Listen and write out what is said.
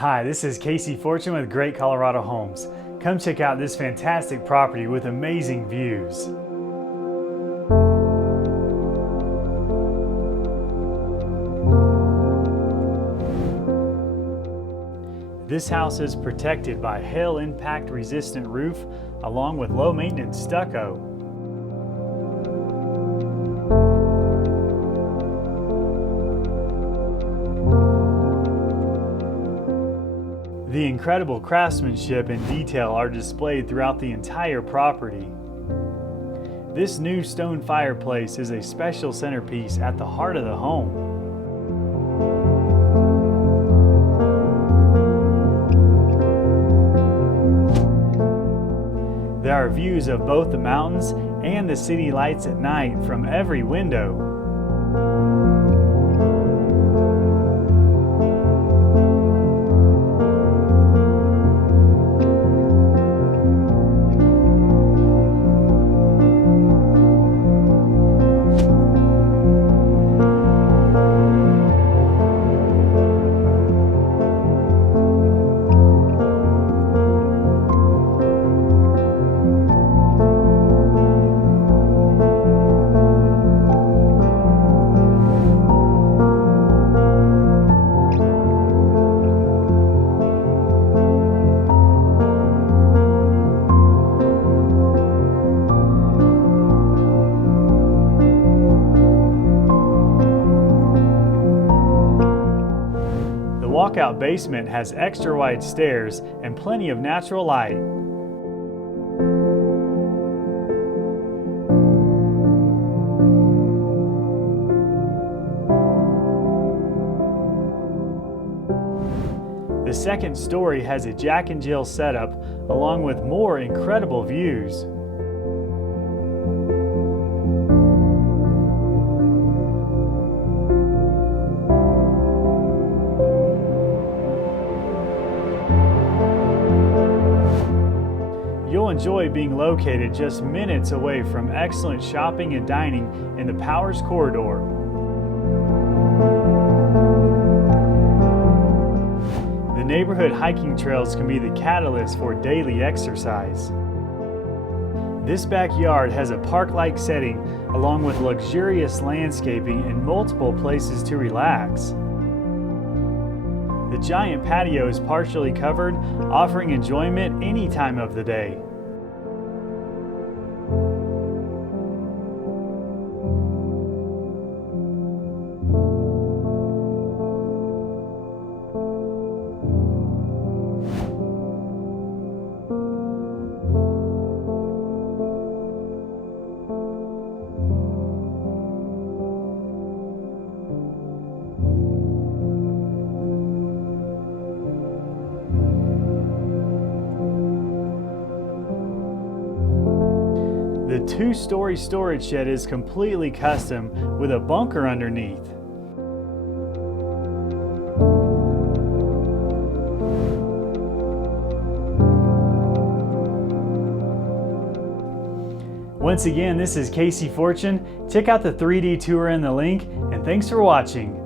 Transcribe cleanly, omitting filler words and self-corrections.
Hi, this is Casey Fortune with Great Colorado Homes. Come check out this fantastic property with amazing views. This house is protected by hail impact resistant roof along with low maintenance stucco. The incredible craftsmanship and detail are displayed throughout the entire property. This new stone fireplace is a special centerpiece at the heart of the home. There are views of both the mountains and the city lights at night from every window. The walkout basement has extra wide stairs and plenty of natural light. The second story has a Jack and Jill setup along with more incredible views. You'll enjoy being located just minutes away from excellent shopping and dining in the Powers Corridor. The neighborhood hiking trails can be the catalyst for daily exercise. This backyard has a park-like setting along with luxurious landscaping and multiple places to relax. The giant patio is partially covered, offering enjoyment any time of the day. The two-story storage shed is completely custom with a bunker underneath. Once again, this is Casey Fortune. Check out the 3D tour in the link, and thanks for watching.